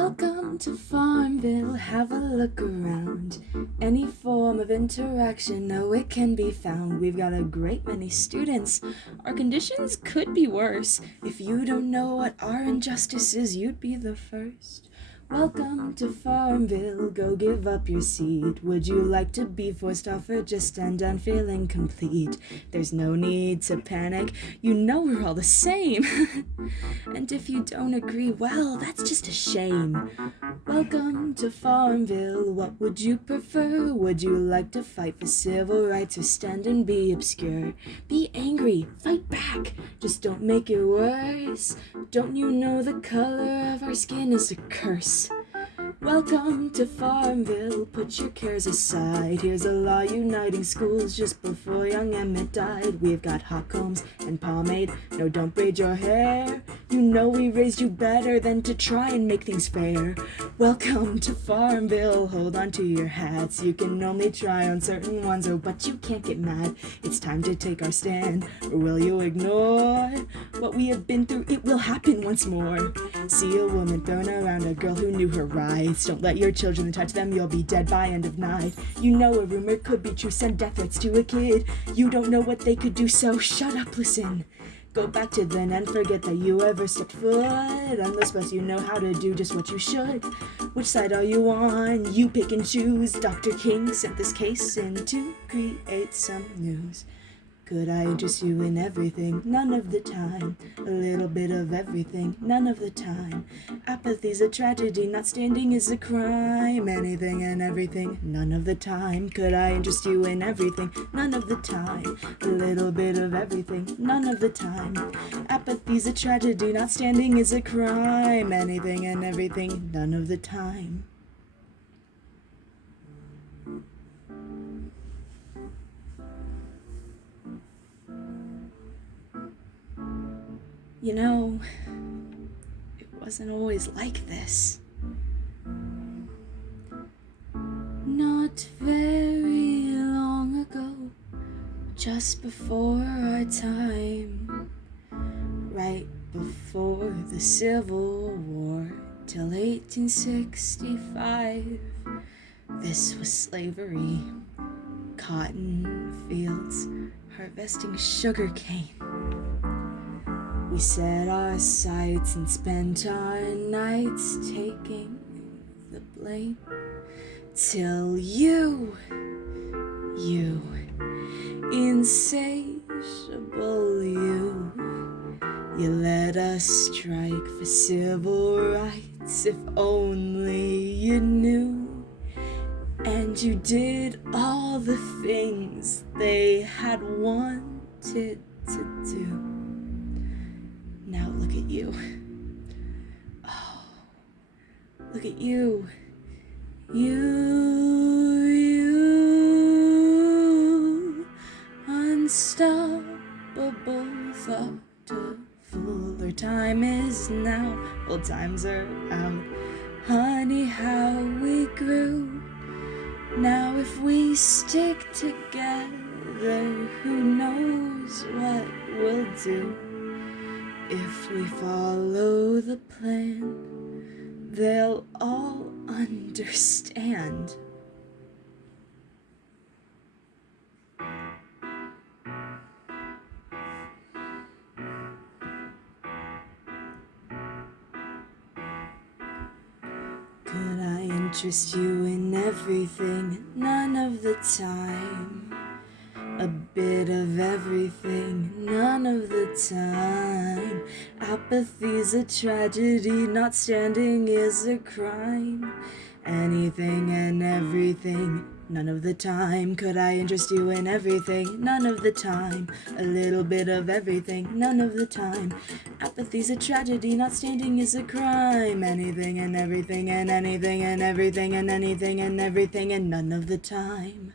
Welcome to Farmville, have a look around. Any form of interaction, oh, it can be found. We've got a great many students. Our conditions could be worse. If you don't know what our injustice is, you'd be the first. Welcome to Farmville, go give up your seat. Would you like to be forced off or just stand down feeling complete? There's no need to panic, you know we're all the same. And if you don't agree, well, that's just a shame. Welcome to Farmville, what would you prefer? Would you like to fight for civil rights or stand and be obscure? Be angry, fight back, just don't make it worse. Don't you know the color of our skin is a curse? Welcome to Farmville, put your cares aside. Here's a law uniting schools just before young Emmett died. We've got hot combs and pomade, no, don't braid your hair. You know we raised you better than to try and make things fair. Welcome to Farmville, hold on to your hats. You can only try on certain ones, oh, but you can't get mad. It's time to take our stand, or will you ignore what we have been through? It will happen once more. See a woman thrown around, a girl who knew her rights. Don't let your children touch them, you'll be dead by end of night. You know a rumor could be true, send death threats to a kid. You don't know what they could do, so shut up, listen. Go back to then and forget that you ever stepped foot on the bus. You know how to do just what you should. Which side are you on? You pick and choose. Dr. King sent this case in to create some news. Could I interest you in everything? None of the time. A little bit of everything? None of the time. Apathy's a tragedy, not standing is a crime. Anything and everything? None of the time. Could I interest you in everything? None of the time. A little bit of everything? None of the time. Apathy's a tragedy, not standing is a crime. Anything and everything? None of the time. You know, it wasn't always like this. Not very long ago, just before our time, right before the Civil War, till 1865, this was slavery, cotton fields, harvesting sugar cane. We set our sights and spent our nights taking the blame, till you, insatiable you let us strike for civil rights. If only you knew, and you did all the things they had wanted to do. Now look at you. Oh, look at you. You, unstoppable thought to fool. Our time is now, old times are out. Honey, how we grew. Now if we stick together, who knows what we'll do. If we follow the plan, they'll all understand. Could I interest you in everything? None of the time. A bit of everything, none of the time. Apathy's a tragedy, not standing is a crime. Anything and everything, none of the time. Could I interest you in everything? None of the time. A little bit of everything, none of the time. Apathy's a tragedy, not standing is a crime. Anything and everything and anything and everything and anything and everything and none of the time.